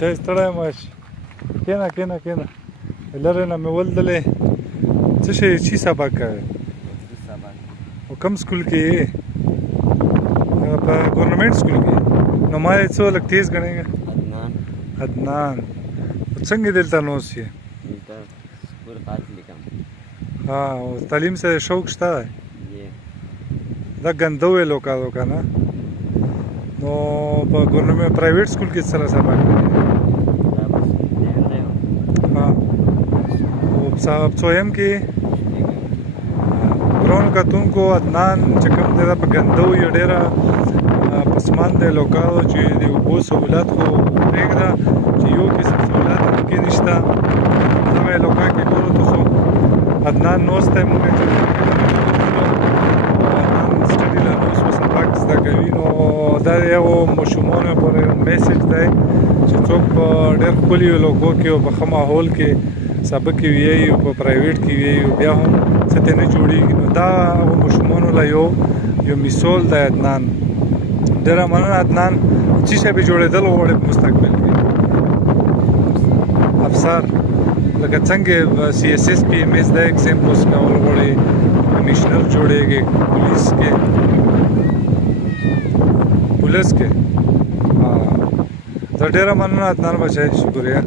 بچای ستړی ماش کېنه کېنه کېنه لرې نه مې ولدلې څه شی چی سبق کوې او کوم سکول کې یې په ګورنمنټ سکول کې نو ما یې څه لږ تیز ګڼېږه عدنان څنګه دلته نوس یې ها او تعلیم سره شوق شته دا ګنده ویلو کادو که نه نو په ګورنمنټ پرایویټ سکول کې سره سبق ها او صاحب څویم کې ګرانو کتونکو عدنان چې کوم دی دا په ګنده وي ډېره پسماند دی لوکادو چې د اوبو سهولت خو پرېږده چې یو قسم سهولت هم کې نشته زه به یې لوکا کې ګورو تاسو عدنان نوست دی مونږ سټډي له نوس په سبق زده کوي نو دا یو ماشومانو پورې میسج دی چې څوک په ډېر ښکلي لوګو کې او په ښه ماحول کې سبق کې ویایي او په پرایویټ کې ویایي او بیا هم څه ته نه جوړېږي نو دا هغو ماشومانو له یو مثال دی عدنان ډېره مننه عدنان څه شی به جوړېدل غواړې په مستقبل کې افسر لکه څنګه سی ایس ایس پی ایم ایس دا ایگزام پوسټ کول غواړې کمیشنر جوړېږي पुलिस के हाँ तो ढेर मन आदनान बचाए शुक्रिया।